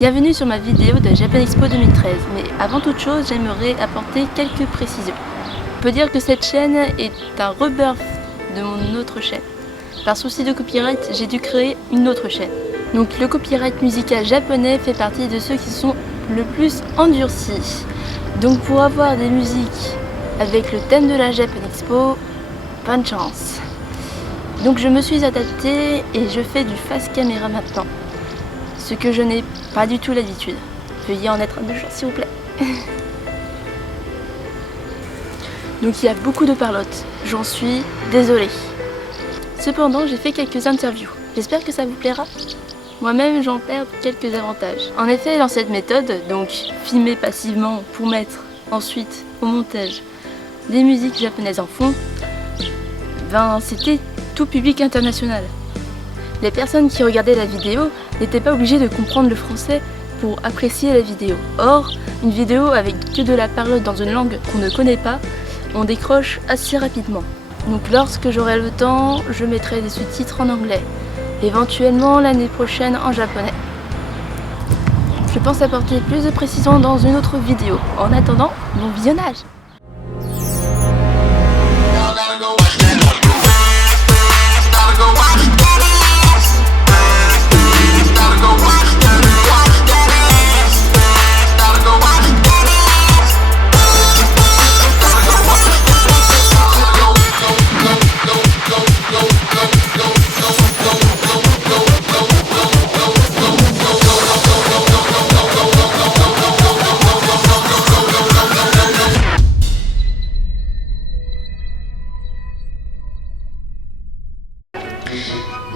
Bienvenue sur ma vidéo de Japan Expo 2013, mais avant toute chose, j'aimerais apporter quelques précisions. On peut dire que cette chaîne est un rebirth de mon autre chaîne. Par souci de copyright, j'ai dû créer une autre chaîne. Donc le copyright musical japonais fait partie de ceux qui sont le plus endurcis. Donc pour avoir des musiques avec le thème de la Japan Expo, bonne chance. Donc je me suis adaptée et je fais du face caméra maintenant. Ce que je n'ai pas du tout l'habitude. Veuillez en être indulgent s'il vous plaît. Donc il y a beaucoup de parlotte, j'en suis désolée. Cependant j'ai fait quelques interviews, j'espère que ça vous plaira. Moi-même j'en perds quelques avantages. En effet dans cette méthode, donc filmer passivement pour mettre ensuite au montage des musiques japonaises en fond, c'était tout public international. Les personnes qui regardaient la vidéo n'étaient pas obligées de comprendre le français pour apprécier la vidéo. Or, une vidéo avec que de la parole dans une langue qu'on ne connaît pas, on décroche assez rapidement. Donc lorsque j'aurai le temps, je mettrai des sous-titres en anglais. Éventuellement l'année prochaine en japonais. Je pense apporter plus de précisions dans une autre vidéo. En attendant, bon visionnage!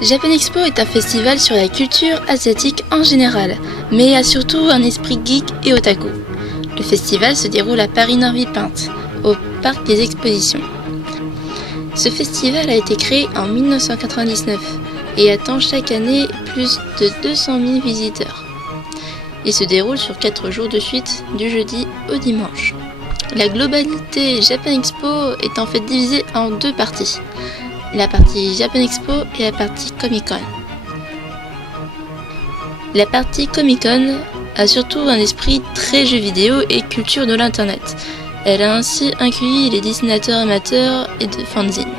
Japan Expo est un festival sur la culture asiatique en général, mais a surtout un esprit geek et otaku. Le festival se déroule à Paris-Nord-Villepinte, au Parc des Expositions. Ce festival a été créé en 1999 et attend chaque année plus de 200 000 visiteurs. Il se déroule sur 4 jours de suite, du jeudi au dimanche. La globalité Japan Expo est en fait divisée en deux parties. La partie Japan Expo et la partie Comic Con. La partie Comic Con a surtout un esprit très jeux vidéo et culture de l'internet. Elle a ainsi accueilli les dessinateurs amateurs et de fanzines.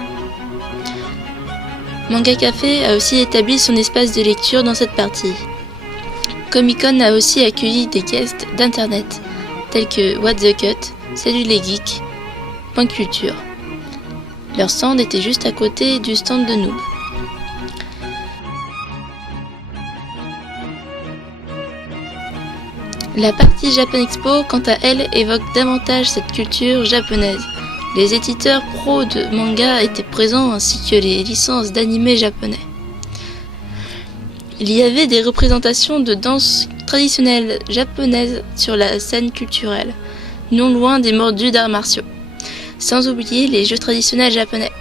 Manga Café a aussi établi son espace de lecture dans cette partie. Comic Con a aussi accueilli des guests d'internet, tels que What the Cut, Salut les Geeks, Point Culture. Leur stand était juste à côté du stand de Noob. La partie Japan Expo, quant à elle, évoque davantage cette culture japonaise. Les éditeurs pros de manga étaient présents ainsi que les licences d'anime japonais. Il y avait des représentations de danse traditionnelle japonaise sur la scène culturelle, non loin des mordus d'arts martiaux. Sans oublier les jeux traditionnels japonais.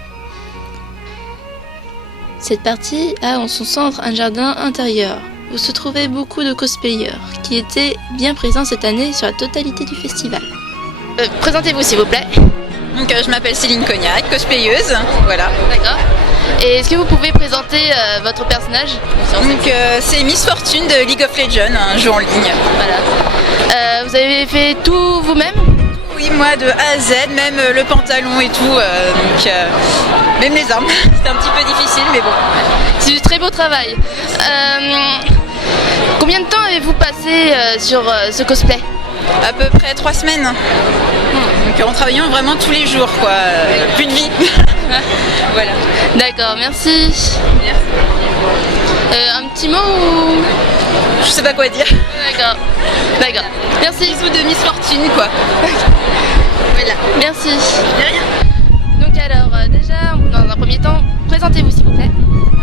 Cette partie a en son centre un jardin intérieur, où se trouvaient beaucoup de cosplayers, qui étaient bien présents cette année sur la totalité du festival. Présentez-vous s'il vous plaît. Donc je m'appelle Céline Cognac, cosplayeuse, voilà. D'accord. Et est-ce que vous pouvez présenter votre personnage? Donc c'est Miss Fortune de League of Legends, un jeu en ligne. Voilà. Vous avez fait tout vous-même? Oui, moi de A à Z, même le pantalon et tout, même les armes. C'était un petit peu difficile, mais bon. C'est du très beau travail. Combien de temps avez-vous passé sur ce cosplay? À peu près 3 semaines. Donc en travaillant vraiment tous les jours, quoi. Plus de vie. Voilà. D'accord, merci. Un petit mot ou... Je sais pas quoi dire. D'accord. D'accord. Merci. Bisous de Miss Fortune, quoi. Voilà. Merci. De rien. Donc alors, déjà, dans un premier temps, présentez-vous s'il vous plaît.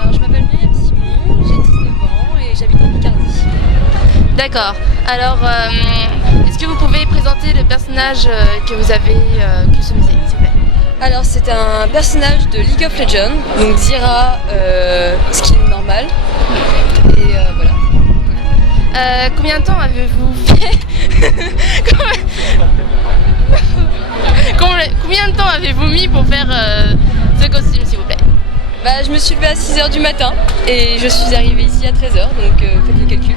Alors je m'appelle Myriam Simon, j'ai 19 ans et j'habite en Picardie. D'accord. Alors, est-ce que vous pouvez présenter le personnage que vous avez customisé, s'il vous plaît? Alors c'est un personnage de League of Legends, donc Zyra, skin normal. Et voilà. Combien de temps avez-vous fait Combien de temps avez-vous mis pour faire ce costume, s'il vous plaît? Bah, je me suis levée à 6h du matin et je suis arrivée ici à 13h, donc faites le calcul.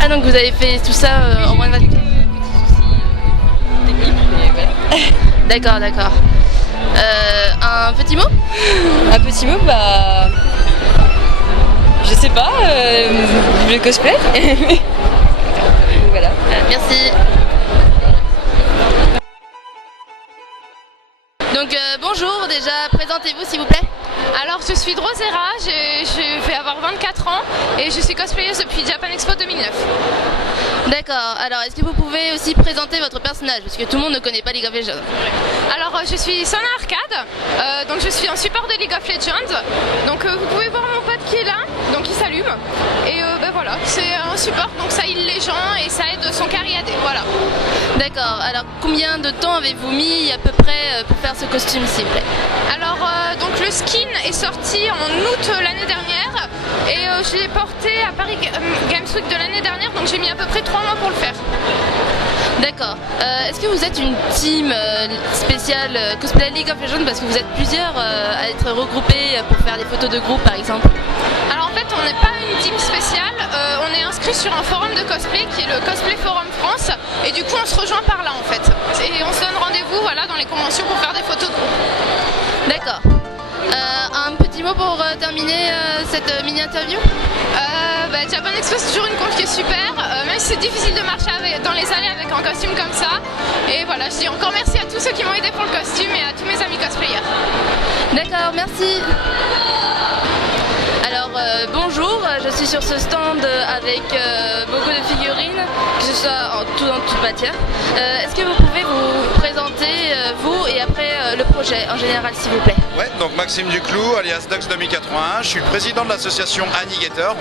Ah, donc vous avez fait tout ça en moins de 24 heures. D'accord, d'accord. Un petit mot? Un petit mot, bah. Je sais pas, le cosplay. Voilà. Merci. Donc bonjour, déjà présentez-vous s'il vous plaît. Alors je suis Drosera, je vais avoir 24 ans et je suis cosplayeuse depuis Japan Expo 2009. D'accord, alors est-ce que vous pouvez aussi présenter votre personnage parce que tout le monde ne connaît pas League of Legends. Alors je suis Sona Arcade, donc je suis un support de League of Legends. Donc vous pouvez voir mon pote qui est là, donc il s'allume. Et ben voilà, c'est un support, donc ça heal les gens et ça aide son carry AD, voilà. D'accord, alors combien de temps avez-vous mis à peu près pour faire ce costume s'il vous plaît? Alors donc le skin est sorti en août l'année dernière et je l'ai porté à Paris Games Week de l'année dernière, donc j'ai mis à peu près 3 mois pour le faire. D'accord. Est-ce que vous êtes une team spéciale cosplay League of Legends parce que vous êtes plusieurs à être regroupés pour faire des photos de groupe par exemple? Alors en fait on n'est pas une team spéciale, on est inscrit sur un forum de cosplay qui est le Cosplay Forum France et du coup on se rejoint par là en fait. Et on se donne rendez-vous voilà, dans les conventions pour faire des photos de groupe. D'accord. Un petit mot pour terminer cette mini-interview? Japan Expo c'est toujours une conf qui est super, même si c'est difficile de marcher dans les allées avec un costume comme ça. Et voilà, je dis encore merci à tous ceux qui m'ont aidé pour le costume et à tous mes amis cosplayers. D'accord, merci. Alors bonjour, je suis sur ce stand avec beaucoup de figurines, que ce soit en toute matière. Est-ce que vous pouvez vous présenter vous et après le projet en général s'il vous plaît? Ouais, donc Maxime Duclou, alias Dux 2081, je suis le président de l'association Annigator.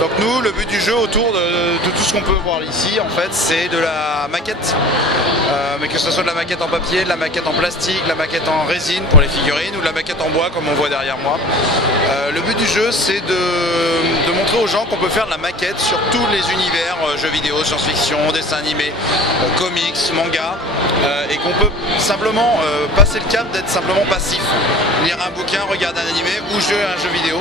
Donc nous, le but du jeu autour de tout ce qu'on peut voir ici, en fait, c'est de la maquette. Mais que ce soit de la maquette en papier, de la maquette en plastique, de la maquette en résine pour les figurines ou de la maquette en bois comme on voit derrière moi. Le but du jeu, c'est de montrer aux gens qu'on peut faire de la maquette sur tous les univers, jeux vidéo, science-fiction, dessins animés, comics, mangas, et qu'on peut simplement passer le cap d'être simplement passif. Lire un bouquin, regarder un animé ou jouer à un jeu vidéo.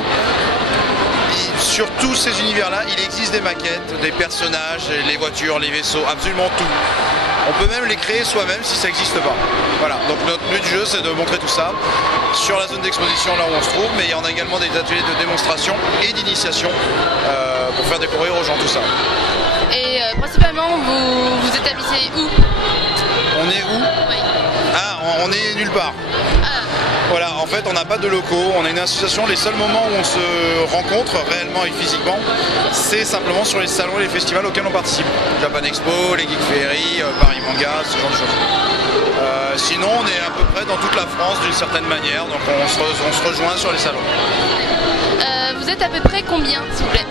Et sur tous ces univers-là, il existe des maquettes, des personnages, les voitures, les vaisseaux, absolument tout. On peut même les créer soi-même si ça n'existe pas. Voilà, donc notre but du jeu c'est de montrer tout ça sur la zone d'exposition là où on se trouve, mais il y en a également des ateliers de démonstration et d'initiation pour faire découvrir aux gens tout ça. Et principalement vous établissez où? On est où? Oui. Ah, on est nulle part. Ah. Voilà, en fait on n'a pas de locaux, on est une association, les seuls moments où on se rencontre réellement et physiquement, c'est simplement sur les salons et les festivals auxquels on participe. Japan Expo, les Geek Ferry, Paris Manga, ce genre de choses. Sinon on est à peu près dans toute la France d'une certaine manière, donc on se rejoint sur les salons. Vous êtes à peu près combien s'il vous plaît?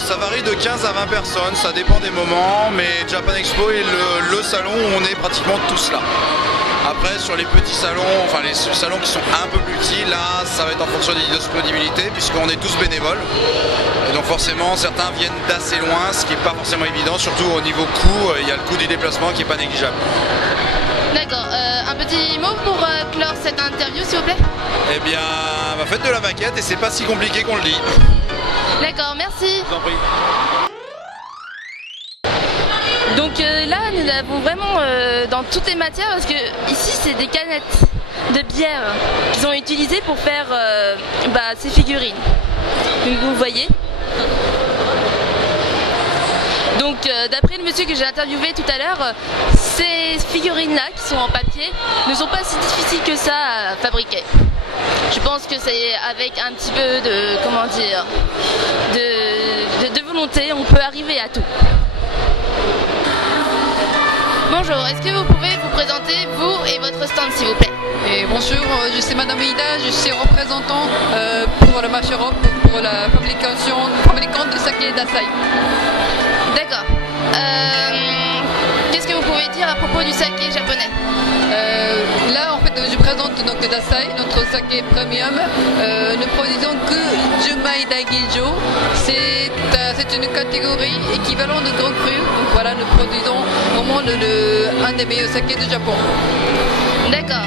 Ça varie de 15 à 20 personnes, ça dépend des moments, mais Japan Expo est le salon où on est pratiquement tous là. Après sur les petits salons, enfin les salons qui sont un peu plus petits, là ça va être en fonction des disponibilités puisqu'on est tous bénévoles. Et donc forcément certains viennent d'assez loin, ce qui n'est pas forcément évident, surtout au niveau coût, il y a le coût du déplacement qui n'est pas négligeable. D'accord, un petit mot pour clore cette interview s'il vous plaît? Eh bien, faites de la maquette et c'est pas si compliqué qu'on le dit. D'accord, merci. Je vous en prie. Donc là, nous l'avons vraiment dans toutes les matières parce que ici, c'est des canettes de bière qu'ils ont utilisées pour faire ces figurines. Donc vous voyez. Donc d'après le monsieur que j'ai interviewé tout à l'heure, ces figurines-là qui sont en papier ne sont pas si difficiles que ça à fabriquer. Je pense que c'est avec un petit peu de, comment dire, de volonté, on peut arriver à tout. Bonjour, est-ce que vous pouvez vous présenter, vous et votre stand s'il vous plaît? Et bonjour, je suis Madame Ida, je suis représentant pour la marche Europe, pour la fabricante de saké d'Asahi. D'accord. Qu'est-ce que vous pouvez dire à propos du saké japonais? Là, en fait, je présente donc d'Asahi, notre saké premium. Nous produisons que Jumai Daigijo. C'est une catégorie équivalente de grand cru. Donc voilà, nous produisons vraiment un des meilleurs sakés du Japon. D'accord.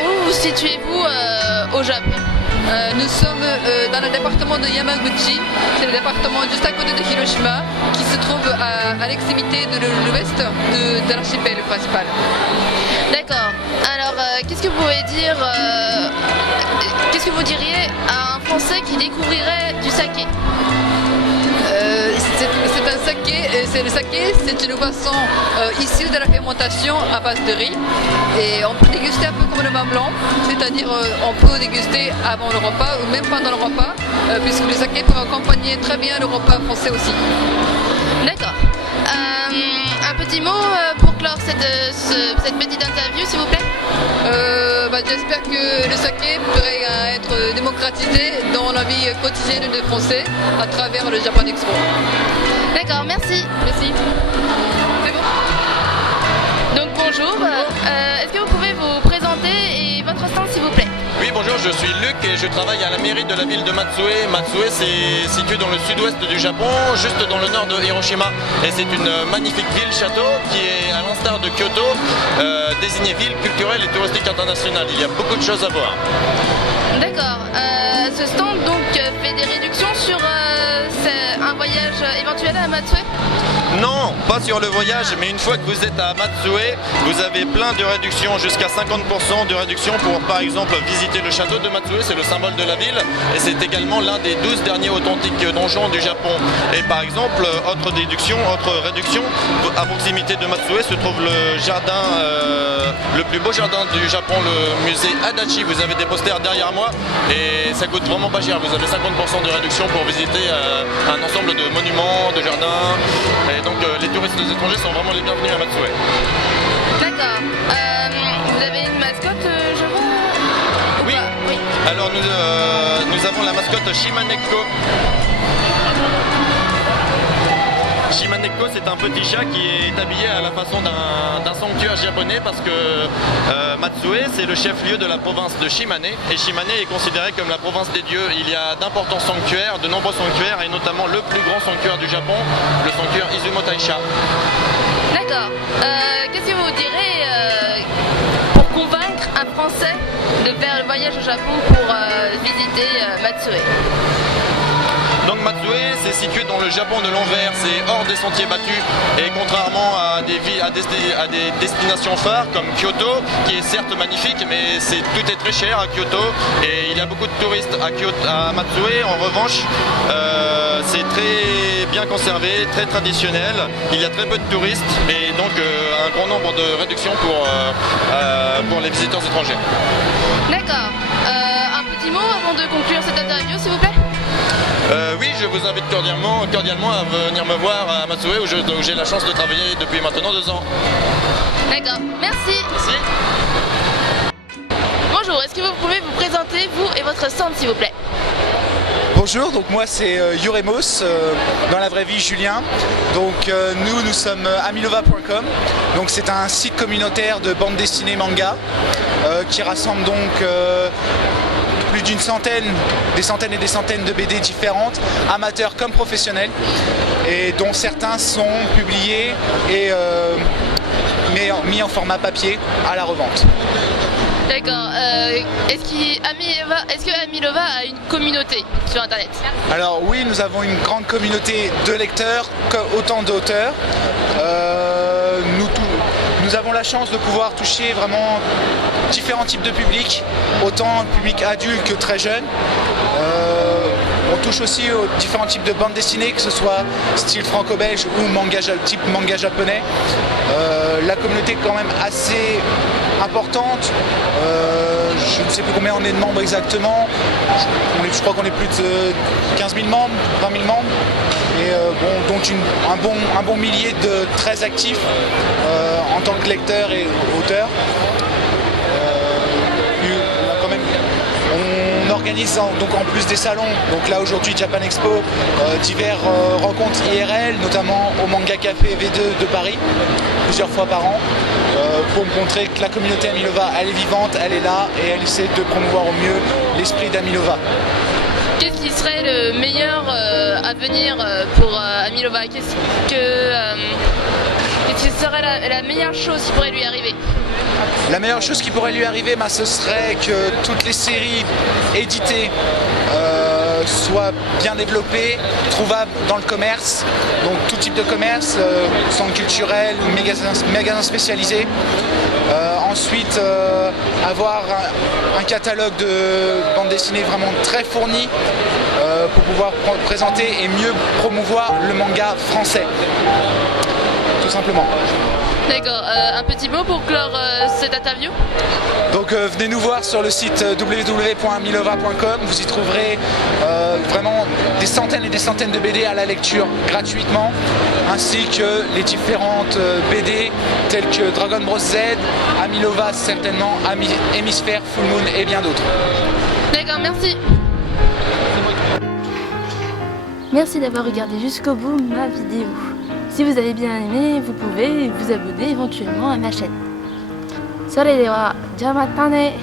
Où vous situez-vous au Japon? Nous sommes dans le département de Yamaguchi, c'est le département juste à côté de Hiroshima, qui se trouve à l'extrémité de l'ouest de l'archipel principal. D'accord. Alors, qu'est-ce que vous pouvez dire, qu'est-ce que vous diriez à un Français qui découvrirait du saké? C'est un saké, le saké, c'est une boisson issue de la fermentation à base de riz. Et on peut déguster un peu comme le vin blanc, c'est-à-dire on peut déguster avant le repas ou même pendant le repas, puisque le saké peut accompagner très bien le repas français aussi. D'accord. Un petit mot pour clore cette petite interview, s'il vous plaît. J'espère que le saké pourrait être démocratisé dans la vie quotidienne des Français à travers le Japan Expo. D'accord, merci. Merci. C'est bon. Donc bonjour, est-ce que vous pouvez vous présenter et votre stand, s'il vous plaît? Oui, bonjour, je suis Luc et je travaille à la mairie de la ville de Matsue. Matsue, c'est situé dans le sud-ouest du Japon, juste dans le nord de Hiroshima. Et c'est une magnifique ville-château qui est, à l'instar de Kyoto, désignée ville culturelle et touristique internationale. Il y a beaucoup de choses à voir. D'accord. Ce stand donc fait des réductions sur un voyage éventuel à Matsue? Non, pas sur le voyage, mais une fois que vous êtes à Matsue, vous avez plein de réductions, jusqu'à 50% de réduction pour par exemple visiter le château de Matsue, c'est le symbole de la ville, et c'est également l'un des 12 derniers authentiques donjons du Japon. Et par exemple, autre réduction, à proximité de Matsue se trouve le jardin, le plus beau jardin du Japon, le musée Adachi. Vous avez des posters derrière moi, et ça coûte vraiment pas cher. Vous avez 50% de réduction pour visiter un ensemble de monuments, de jardins. Et donc les touristes étrangers sont vraiment les bienvenus à Matsue. D'accord. Vous avez une mascotte, je vois? Oui. Oui. Alors nous avons la mascotte Shimaneko. Shimaneko, c'est un petit chat qui est habillé à la façon d'un sanctuaire japonais parce que Matsue, c'est le chef-lieu de la province de Shimane. Et Shimane est considéré comme la province des dieux. Il y a d'importants sanctuaires, de nombreux sanctuaires, et notamment le plus grand sanctuaire du Japon, le sanctuaire Izumo Taisha. D'accord. Qu'est-ce que vous direz pour convaincre un Français de faire le voyage au Japon pour visiter Matsue? Donc Matsue, c'est situé dans le Japon de l'envers, c'est hors des sentiers battus, et contrairement à des destinations phares comme Kyoto, qui est certes magnifique, mais tout est très cher à Kyoto, et il y a beaucoup de touristes à Matsue. En revanche, c'est très bien conservé, très traditionnel, il y a très peu de touristes, et donc un grand nombre de réductions pour les visiteurs étrangers. D'accord. Un petit mot avant de conclure cette interview, s'il vous plaît? Oui, je vous invite cordialement à venir me voir à Matsue où j'ai la chance de travailler depuis maintenant 2 ans. D'accord, merci. Merci. Bonjour, est-ce que vous pouvez vous présenter, vous et votre stand, s'il vous plaît? Bonjour, donc moi c'est Yuremos, dans la vraie vie Julien. Donc nous sommes amilova.com, donc c'est un site communautaire de bande dessinée manga qui rassemble donc plus d'une centaine, des centaines et des centaines de BD différentes, amateurs comme professionnels, et dont certains sont publiés et mis en format papier à la revente. D'accord. Est-ce que Amilova a une communauté sur Internet? Alors oui, nous avons une grande communauté de lecteurs, autant d'auteurs. Nous avons la chance de pouvoir toucher vraiment différents types de publics, autant public adulte que très jeune. On touche aussi aux différents types de bandes dessinées, que ce soit style franco-belge ou type manga japonais. La communauté est quand même assez importante. Je ne sais plus combien on est de membres exactement. Je crois qu'on est plus de 15 000 membres, 20 000 membres. Et dont un bon millier de très actifs en tant que lecteurs et auteurs. On organise donc en plus des salons, donc là aujourd'hui Japan Expo, divers rencontres IRL, notamment au Manga Café V2 de Paris, plusieurs fois par an, pour montrer que la communauté Amilova, elle est vivante, elle est là et elle essaie de promouvoir au mieux l'esprit d'Amilova. Qu'est-ce qui serait le meilleur à venir pour Amilova? Qu'est-ce qui serait la meilleure chose qui pourrait lui arriver? La meilleure chose qui pourrait lui arriver, ce serait que toutes les séries éditées soient bien développées, trouvables dans le commerce, donc tout type de commerce, centre culturel ou magasins spécialisés. Ensuite, avoir un catalogue de bandes dessinées vraiment très fourni pour pouvoir présenter et mieux promouvoir le manga français, tout simplement. D'accord, un petit mot pour clore cette interview? Donc venez nous voir sur le site www.milova.com, vous y trouverez vraiment des centaines et des centaines de BD à la lecture gratuitement, ainsi que les différentes BD telles que Dragon Bros Z, Amilova certainement, Hémisphère, Full Moon et bien d'autres. D'accord, merci. Merci d'avoir regardé jusqu'au bout ma vidéo. Si vous avez bien aimé, vous pouvez vous abonner éventuellement à ma chaîne. それでは、じゃあまたね。